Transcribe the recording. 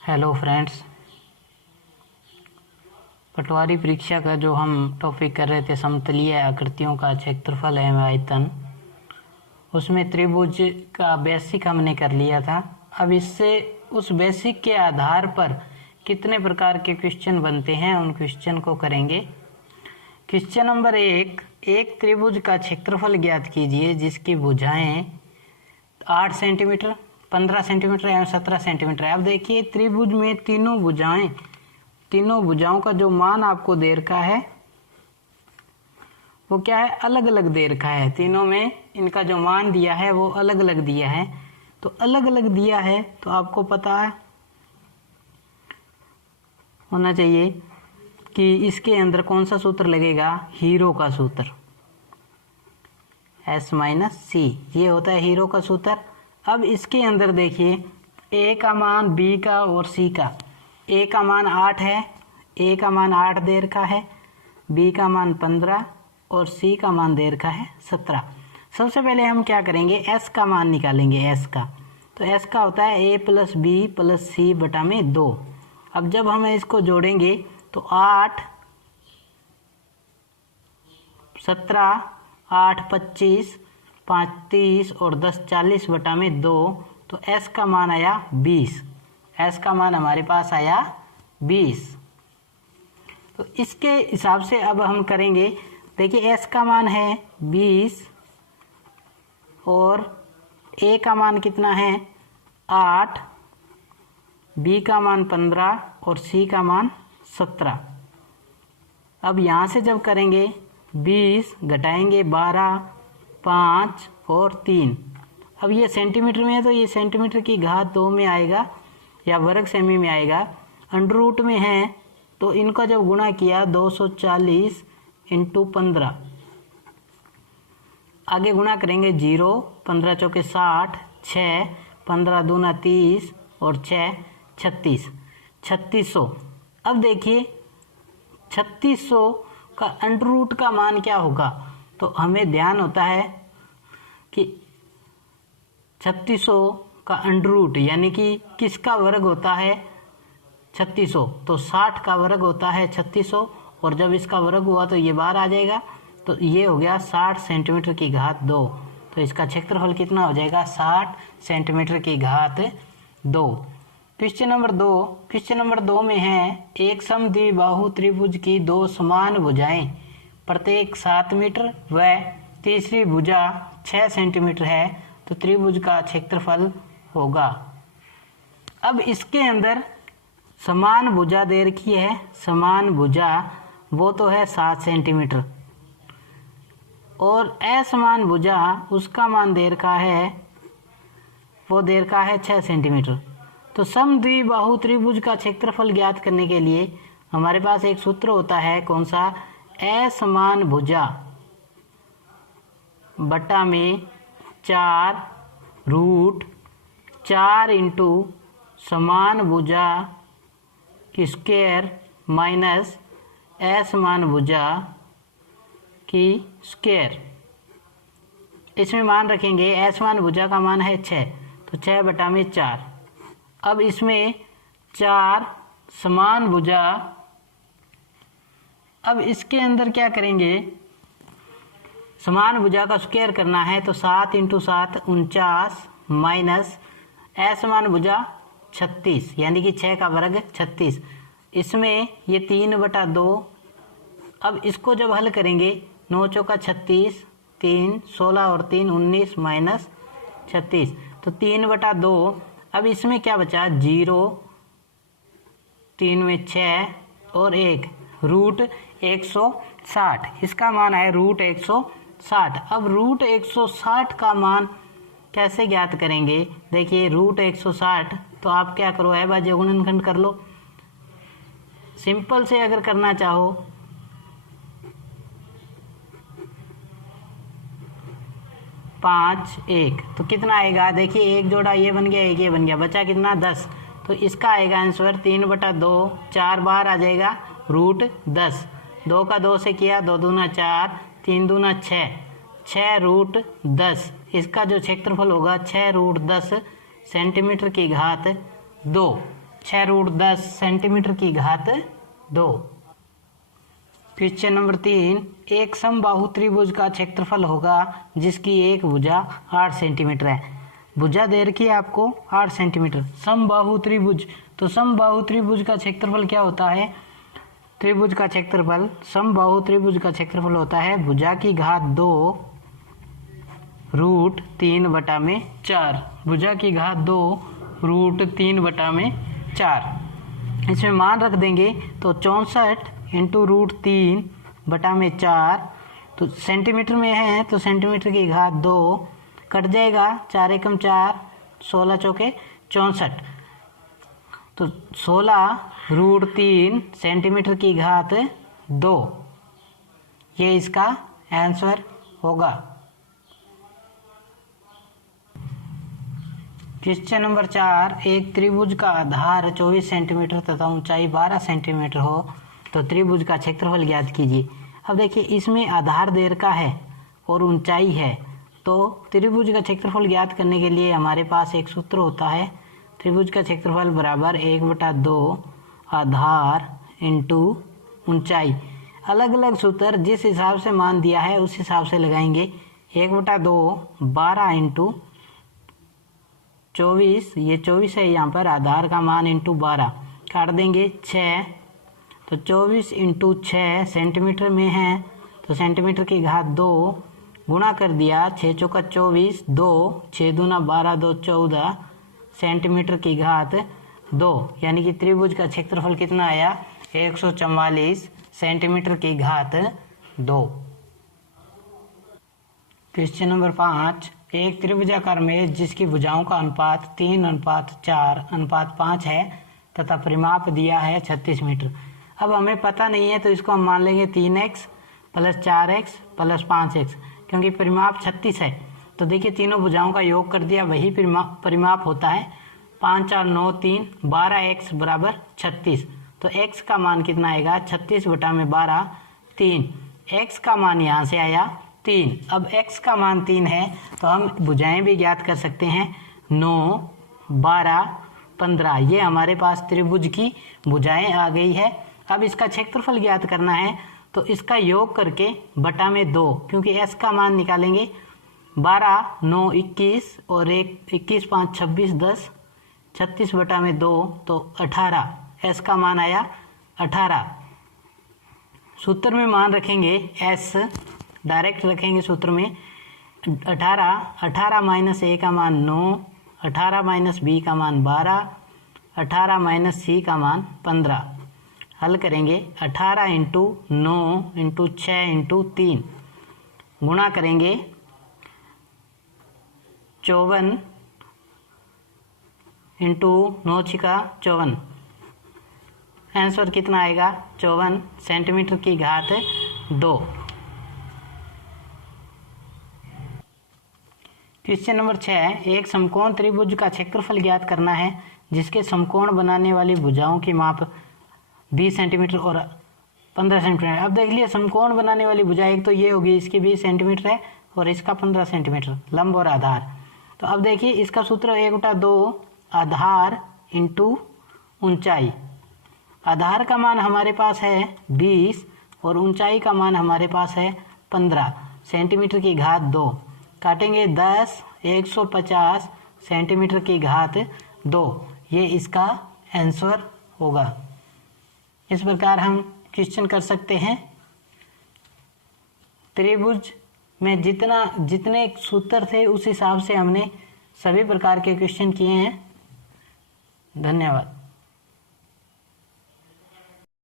Hello friends, पटवारी परीक्षा का जो हम टॉपिक कर रहे थे समतलीय आकृतियों का क्षेत्रफल एवं आयतन, उसमें त्रिभुज का बेसिक हमने कर लिया था। अब इससे उस बेसिक के आधार पर कितने प्रकार के क्वेश्चन बनते हैं उन क्वेश्चन को करेंगे। क्वेश्चन नंबर 1, एक त्रिभुज का क्षेत्रफल ज्ञात कीजिए जिसकी भुजाएं 8 सेंटीमीटर, 15 सेंटीमीटर एवं 17 सेंटीमीटर है। अब देखिए त्रिभुज में तीनों भुजाओं का जो मान आपको दे रखा है वो क्या है, अलग अलग दे रखा है। तीनों में इनका जो मान दिया है वो अलग अलग दिया है। तो अलग अलग दिया है तो आपको पता होना चाहिए कि इसके अंदर कौन सा सूत्र लगेगा, हीरो का सूत्र, S माइनस सी, ये होता है हीरो का सूत्र। अब इसके अंदर देखिए ए का मान, बी का और सी का। ए का मान 8 है, ए का मान 8 दे रखा है, बी का मान 15 और सी का मान दे रखा है 17। सबसे पहले हम क्या करेंगे, एस का मान निकालेंगे। एस का तो एस का होता है ए प्लस बी प्लस सी बटा में 2। अब जब हम इसको जोड़ेंगे तो 8 17 8 25 5 30 और 10 40 बटा में 2। तो एस का मान आया 20। एस का मान हमारे पास आया 20। तो इसके हिसाब से अब हम करेंगे। देखिए एस का मान है 20 और ए का मान कितना है 8, बी का मान 15 और सी का मान 17। अब यहाँ से जब करेंगे 20 घटाएंगे 12, 5 और 3। अब ये सेंटीमीटर में है तो ये सेंटीमीटर की घात 2 में आएगा या वर्ग सेमी में आएगा। अंडर रूट में है तो इनका जब गुणा किया 240 इंटू 15, आगे गुणा करेंगे 0, 15 चौके 60, 6, 15 दूना 30 और 6 36, 3600। अब देखिए 3600 का अंडर रूट का मान क्या होगा, तो हमें ध्यान होता है कि 3600 का अंडर रूट यानी कि किसका वर्ग होता है 3600, तो 60 का वर्ग होता है 3600 और जब इसका वर्ग हुआ तो ये बाहर आ जाएगा। तो ये हो गया 60 सेंटीमीटर की घात 2। तो इसका क्षेत्रफल कितना हो जाएगा, 60 सेंटीमीटर की घात 2। क्वेश्चन नंबर 2 में है एक समद्विबाहु त्रिभुज की दो समान भुजाएं प्रत्येक 7 मीटर व तीसरी भुजा 6 सेंटीमीटर है तो त्रिभुज का क्षेत्रफल होगा। अब इसके अंदर समान भुजा दे रखी है, समान भुजा वो तो है 7 सेंटीमीटर और असमान भुजा उसका मान दे रखा है, वो दे रखा है 6 सेंटीमीटर। तो समद्विबाहु त्रिभुज का क्षेत्रफल ज्ञात करने के लिए हमारे पास एक सूत्र होता है, कौन सा, असमान भुजा बटा में 4 रूट 4 इंटू समान भुजा की स्क्वायर माइनस असमान भुजा की स्क्वायर। इसमें मान रखेंगे, असमान भुजा का मान है 6 तो 6 बटा में 4। अब इसमें 4 समान भुजा, अब इसके अंदर क्या करेंगे, समान भुजा का स्क्वायर करना है तो 7 इंटू 7 49 माइनस असमान भुजा 36 यानी कि 6 का वर्ग 36। इसमें ये 3 बटा 2। अब इसको जब हल करेंगे 9 चौका 36, 3 16 और 3 19 माइनस 36 तो 3 बटा 2। अब इसमें क्या बचा, 0, 3 में 6 और 1 रूट 160। इसका मान है रूट 160। अब रूट 160 का मान कैसे ज्ञात करेंगे, देखिए रूट 160 तो आप क्या करो, है बाजे गुणनखंड कर लो। सिंपल से अगर करना चाहो 5 1 तो कितना आएगा, देखिए एक जोड़ा ये बन गया, एक ये बन गया, बचा कितना 10। तो इसका आएगा आंसर 3 बटा 2, 4 बाहर आ जाएगा रूट 10। 2 का 2 से किया, 2 दूना 4, 3 दूना 6, 6 रूट 10। इसका जो क्षेत्रफल होगा 6 रूट 10 सेंटीमीटर की घात 2। 6√10 सेंटीमीटर की घात 2। क्वेश्चन नंबर 3, एक समबाहु त्रिभुज का क्षेत्रफल होगा जिसकी एक भुजा 8 सेंटीमीटर है। भुजा दे रखी है आपको 8 सेंटीमीटर। समबाहु त्रिभुज, तो समबाहु त्रिभुज का क्षेत्रफल क्या होता है? त्रिभुज का क्षेत्रफल, समबाहु त्रिभुज का क्षेत्रफल होता है भुजा की घात 2 √3/4। भुजा की घात 2 √3/4। इसमें मान रख देंगे तो 64 इंटू √3/4, तो सेंटीमीटर में है तो सेंटीमीटर की घात 2 कट जाएगा, 4 एकम 4, 16 चौके 64, तो 16√3 सेंटीमीटर की घात 2, ये इसका आंसर होगा। क्वेश्चन नंबर 4, एक त्रिभुज का आधार 24 सेंटीमीटर तथा ऊंचाई 12 सेंटीमीटर हो तो त्रिभुज का क्षेत्रफल ज्ञात कीजिए। अब देखिए इसमें आधार दे रखा है और ऊंचाई है, तो त्रिभुज का क्षेत्रफल ज्ञात करने के लिए हमारे पास एक सूत्र होता है, त्रिभुज का क्षेत्रफल बराबर 1/2 आधार इंटू ऊंचाई। अलग अलग सूत्र जिस हिसाब से मान दिया है उस हिसाब से लगाएंगे। 1/2 12 इंटू 24, ये 24 है यहाँ पर, आधार का मान इंटू 12 काट देंगे 6, तो 24 इंटू 6 सेंटीमीटर में है तो सेंटीमीटर की घात 2 गुणा कर दिया, 6 चौका 24, 2 6 दूना 12, 2 14 सेंटीमीटर की घात 2, यानी कि त्रिभुज का क्षेत्रफल कितना आया? 144 सेंटीमीटर की घात 2। क्वेश्चन नंबर 5, एक त्रिभुजाकार मेज जिसकी भुजाओं का अनुपात 3:4:5 है तथा परिमाप दिया है 36 मीटर। अब हमें पता नहीं है तो इसको हम मान लेंगे 3x + 4x + 5x, क्योंकि परिमाप 36 है। तो देखिए तीनों भुजाओं का योग कर दिया, वही परिमाप होता है। 5 4 9 3 12x = 36, तो x का मान कितना आएगा? 36/12 3। x का मान यहाँ से आया 3। अब x का मान 3 है तो हम भुजाएं भी ज्ञात कर सकते हैं। 9 12 15, ये हमारे पास त्रिभुज की भुजाएं आ गई है। अब इसका क्षेत्रफल ज्ञात करना है तो इसका योग करके बटा में 2, क्योंकि s का मान निकालेंगे 12 9 21 और 21 5 26 10, 36/2 तो 18, s का मान आया 18। सूत्र में मान रखेंगे s, डायरेक्ट रखेंगे सूत्र में 18 माइनस a का मान 9, 18 माइनस b का मान 12, 18 माइनस c का मान 15। हल करेंगे 18 इंटू 9 इंटू 6 इंटू 3 गुणा करेंगे 54 इंटू 9 छिका 54, आंसर कितना आएगा? 54 सेंटीमीटर की घात 2। क्वेश्चन नंबर 6, एक समकोण त्रिभुज का क्षेत्रफल ज्ञात करना है जिसके समकोण बनाने वाली भुजाओं की माप 20 सेंटीमीटर और 15 सेंटीमीटर। अब देख लिया समकोण बनाने वाली भुजा एक तो ये होगी, इसकी 20 सेंटीमीटर है और इसका 15 सेंटीमीटर लंब और आधार। तो अब देखिए इसका सूत्र 1/2 आधार इंटू ऊंचाई। आधार का मान हमारे पास है 20 और ऊंचाई का मान हमारे पास है 15 सेंटीमीटर की घात 2। काटेंगे 10 150 सेंटीमीटर की घात 2, ये इसका आंसर होगा। इस प्रकार हम क्वेश्चन कर सकते हैं। त्रिभुज में जितने सूत्र थे उस हिसाब से हमने सभी प्रकार के क्वेश्चन किए हैं। धन्यवाद।